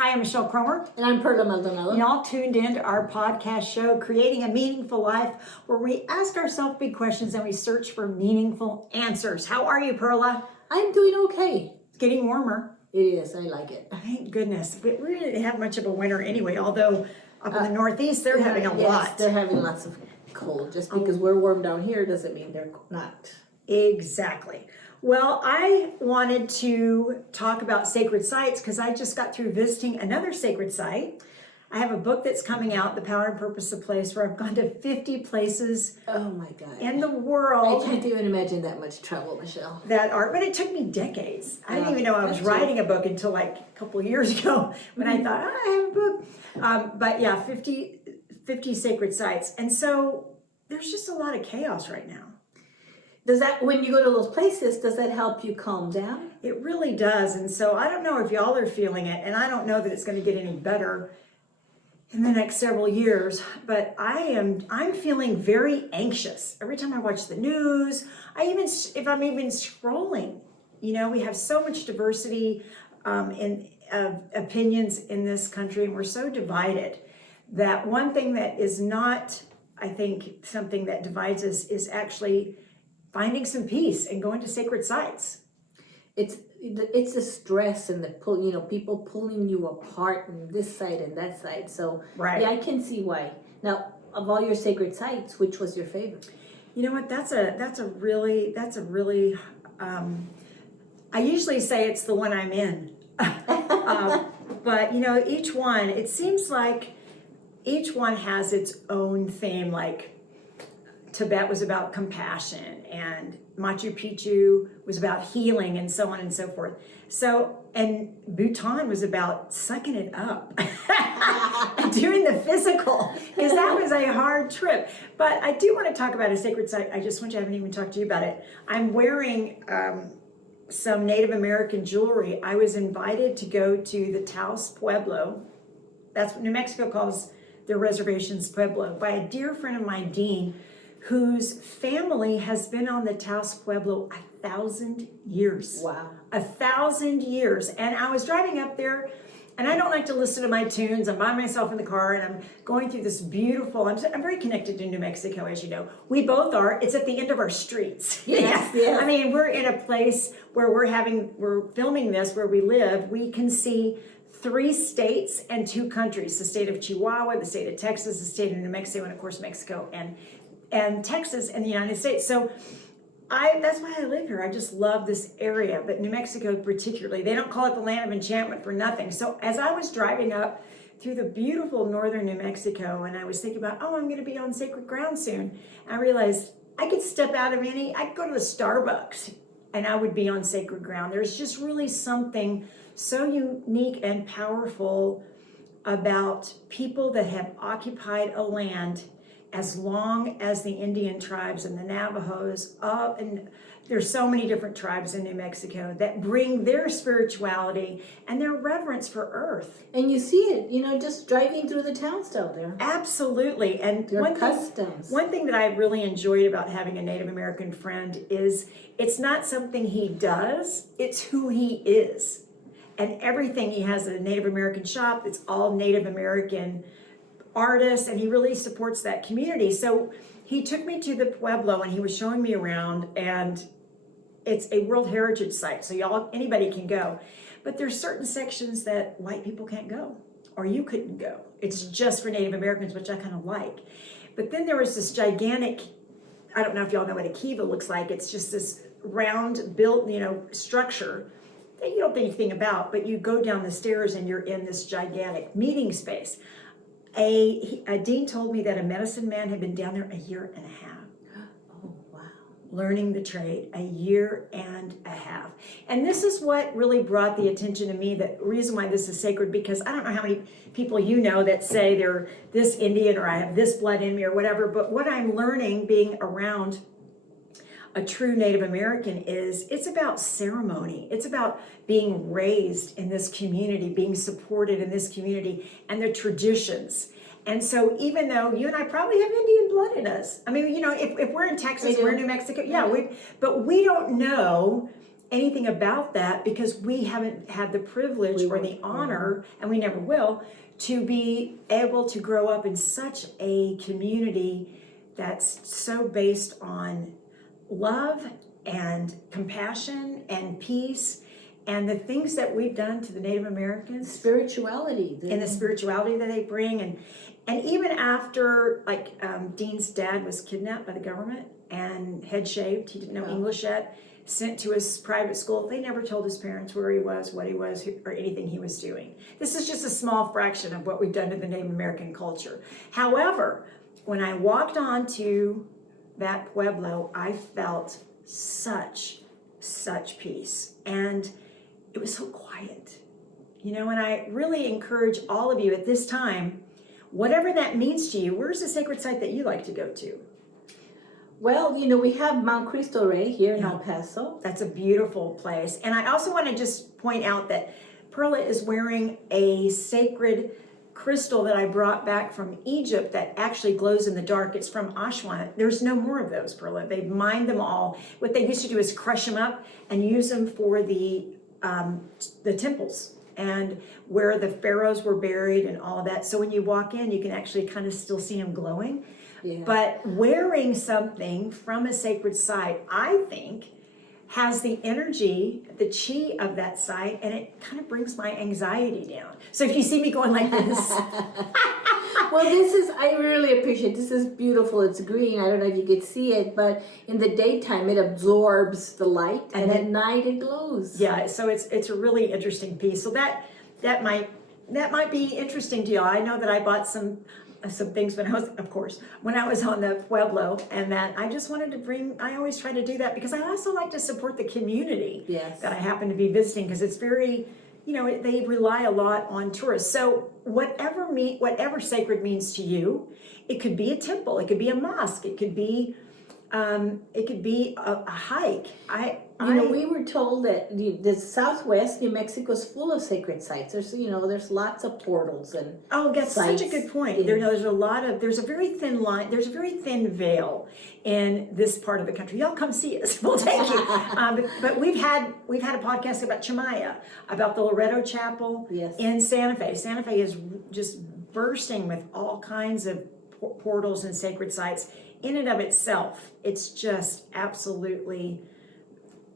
Hi, I'm Michelle Cromer. And I'm Perla Maldonado. Y'all tuned in to our podcast show, Creating a Meaningful Life, where we ask ourselves big questions and we search for meaningful answers. How are you, Perla? I'm doing okay. It's getting warmer. It is. I like it. Thank goodness. We really didn't have much of a winter anyway, although up in the Northeast, they're having a lot. They're having lots of cold. Just because we're warm down here doesn't mean they're not. Exactly. Well, I wanted to talk about sacred sites because I just got through visiting another sacred site. I have a book that's coming out, The Power and Purpose of Place, where I've gone to 50 places Oh my God. in the world. I can't even imagine that much trouble, Michelle. That are, but it took me decades. I didn't even know I was that's writing a book until like a couple of years ago when I thought, I have a book. But yeah, 50 sacred sites. And so there's just a lot of chaos right now. Does that, when you go to those places, does that help you calm down? It really does. And so I don't know if y'all are feeling it, and I don't know that it's going to get any better in the next several years, but I'm feeling very anxious every time I watch the news. If I'm even scrolling, we have so much diversity in opinions in this country, and we're so divided that one thing that is not, I think, something that divides us is actually finding some peace and going to sacred sites. It's the stress and the pull, people pulling you apart and this side and that side. So Right. yeah, I can see why. Now, of all your sacred sites, which was your favorite? You know what? That's a really. I usually say it's the one I'm in, but each one. It seems like each one has its own theme. Like Tibet was about compassion, and Machu Picchu was about healing, and so on and so forth. And Bhutan was about sucking it up and doing the physical, because that was a hard trip. But I do want to talk about a sacred site. I haven't even talked to you about it. I'm wearing some Native American jewelry. I was invited to go to the Taos Pueblo. That's what New Mexico calls their reservations Pueblo, by a dear friend of mine, Dean, whose family has been on the Taos Pueblo 1,000 years. Wow. 1,000 years. And I was driving up there, and I don't like to listen to my tunes. I'm by myself in the car, and I'm going through this beautiful, I'm very connected to New Mexico, as you know. We both are. It's at the end of our streets. Yes, yes. I mean, we're in a place where we're filming this, where we live. We can see 3 states and 2 countries, the state of Chihuahua, the state of Texas, the state of New Mexico, and of course Mexico and Texas and the United States. So that's why I live here. I just love this area, but New Mexico particularly. They don't call it the land of enchantment for nothing. So as I was driving up through the beautiful northern New Mexico, and I was thinking about, I'm going to be on sacred ground soon, I realized I could step out of I could go to the Starbucks and I would be on sacred ground. There's just really something so unique and powerful about people that have occupied a land as long as the Indian tribes and the Navajos, and there's so many different tribes in New Mexico that bring their spirituality and their reverence for earth. And you see it, just driving through the towns down there. Absolutely. And Their customs. One thing that I really enjoyed about having a Native American friend is it's not something he does, it's who he is. And everything, he has a Native American shop, it's all Native American artists, and he really supports that community. So he took me to the Pueblo and he was showing me around, and it's a World Heritage Site, so anybody can go. But there's certain sections that white people can't go, or you couldn't go. It's just for Native Americans, which I kind of like. But then there was this gigantic, I don't know if y'all know what a kiva looks like. It's just this round built, structure that you don't think anything about, but you go down the stairs and you're in this gigantic meeting space. A dean told me that a medicine man had been down there a year and a half. Oh, wow. Learning the trade, a year and a half. And this is what really brought the attention to me, the reason why this is sacred, because I don't know how many people that say they're this Indian, or I have this blood in me, or whatever, but what I'm learning being around a true Native American is it's about ceremony. It's about being raised in this community, being supported in this community, and the traditions. And so even though you and I probably have Indian blood in us, I mean, if we're in Texas, we're in New Mexico, but we don't know anything about that because we haven't had the privilege or the honor, and we never will, to be able to grow up in such a community that's so based on love and compassion and peace and the things that we've done to the Native Americans, spirituality, and the spirituality that they bring, and even after Dean's dad was kidnapped by the government and head shaved, he didn't know English yet, sent to his private school. They never told his parents where he was, what he was, or anything he was doing. This is just a small fraction of what we've done to the Native American culture. However, when I walked onto that pueblo, I felt such peace, and it was so quiet, and I really encourage all of you at this time, whatever that means to you, where's the sacred site that you like to go to? Well, we have Mount Cristo Rey here in El Paso. That's a beautiful place. And I also want to just point out that Perla is wearing a sacred crystal that I brought back from Egypt that actually glows in the dark. It's from Aswan. There's no more of those, Perla. They've mined them all. What they used to do is crush them up and use them for the temples and where the pharaohs were buried and all of that. So when you walk in, you can actually kind of still see them glowing. Yeah. But wearing something from a sacred site, I think, has the energy, the chi of that site, and it kind of brings my anxiety down. So if you see me going like this. Well, I really appreciate, this is beautiful. It's green. I don't know if you could see it, but in the daytime, it absorbs the light, and at night it glows. Yeah, so it's a really interesting piece. So that might be interesting to you. I know that I bought some things when I was on the Pueblo, and that I just wanted to bring, I always try to do that because I also like to support the community that I happen to be visiting, because it's very, they rely a lot on tourists. So whatever sacred means to you, it could be a temple, it could be a mosque, it could be a hike. We were told that the Southwest New Mexico is full of sacred sites. There's lots of portals and that's sites. Such a good point. There's a very thin line. There's a very thin veil in this part of the country. Y'all come see us. We'll take you. But we've had a podcast about Chimaya, about the Loreto Chapel in Santa Fe. Santa Fe is just bursting with all kinds of portals and sacred sites. In and of itself, it's just absolutely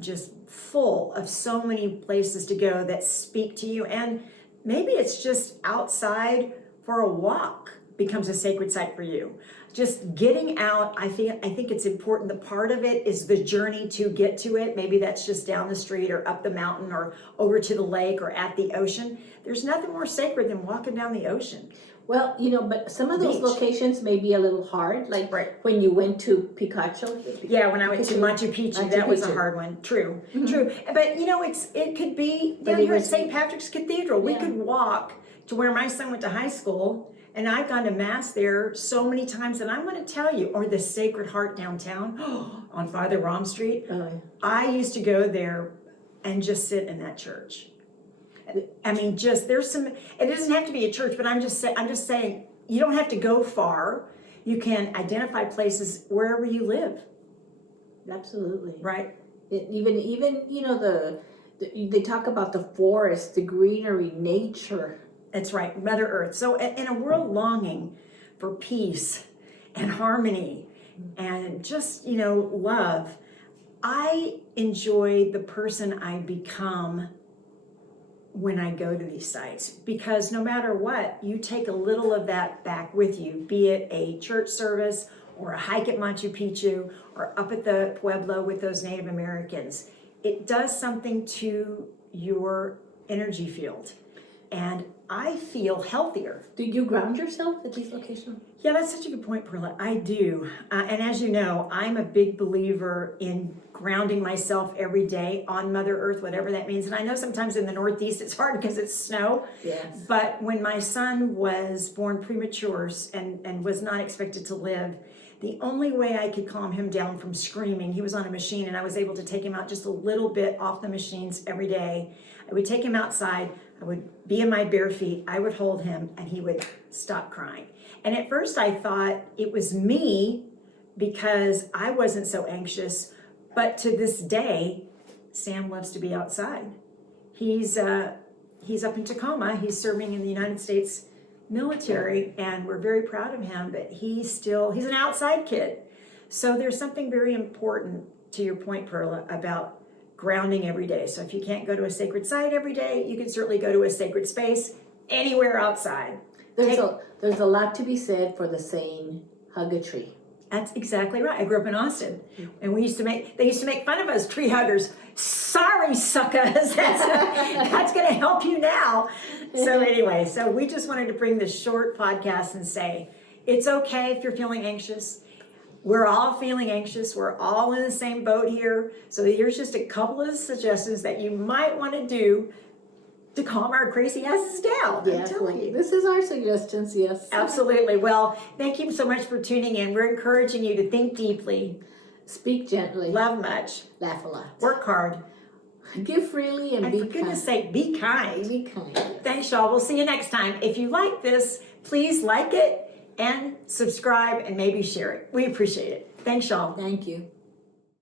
just full of so many places to go that speak to you. And maybe it's just outside for a walk becomes a sacred site for you. Just getting out, I think it's important. The part of it is the journey to get to it. Maybe that's just down the street or up the mountain or over to the lake or at the ocean. There's nothing more sacred than walking down the ocean. Well, but some of those locations may be a little hard, like when you went to Picacho. Yeah, when I went to Machu Picchu, that was a hard one. True. But it could be down here at St. Patrick's Cathedral. We could walk to where my son went to high school, and I've gone to mass there so many times, and I'm going to tell you, or the Sacred Heart downtown on Father Rom Street. I used to go there and just sit in that church. I mean, there's some, it doesn't have to be a church, but I'm just saying, you don't have to go far. You can identify places wherever you live. Absolutely. Right. Even they talk about the forest, the greenery, nature. That's right, Mother Earth. So in a world longing for peace and harmony and just, love, I enjoy the person I become when I go to these sites, because no matter what, you take a little of that back with you, be it a church service or a hike at Machu Picchu or up at the Pueblo with those Native Americans. It does something to your energy field, and I feel healthier. Do you ground yourself at these locations? Yeah, that's such a good point, Perla. I do. And as you know, I'm a big believer in grounding myself every day on Mother Earth, whatever that means. And I know sometimes in the Northeast it's hard because it's snow. Yes. But when my son was born premature and was not expected to live, the only way I could calm him down from screaming, he was on a machine, and I was able to take him out just a little bit off the machines every day. I would take him outside. I would be in my bare feet. I would hold him, and he would stop crying. And at first I thought it was me because I wasn't so anxious. But to this day, Sam loves to be outside. He's up in Tacoma. He's serving in the United States military, and we're very proud of him, but he's an outside kid. So there's something very important, to your point, Perla, about grounding every day. So if you can't go to a sacred site every day, you can certainly go to a sacred space anywhere outside. There's a lot to be said for the saying, hug a tree. That's exactly right. I grew up in Austin, and they used to make fun of us tree huggers. Sorry, suckers. That's going to help you now. So anyway, so we just wanted to bring this short podcast and say, it's okay if you're feeling anxious. We're all feeling anxious. We're all in the same boat here. So here's just a couple of suggestions that you might want to do to calm our crazy asses down. Yeah, I'm telling you. this is our suggestions, yes. Absolutely. Well, thank you so much for tuning in. We're encouraging you to think deeply, Speak gently. love much, Laugh a lot. work hard, Give freely and be and for kind. goodness sake, be kind. Be kind. Thanks, y'all. We'll see you next time. If you like this, please like it and subscribe and maybe share it. We appreciate it. Thanks, y'all. Thank you.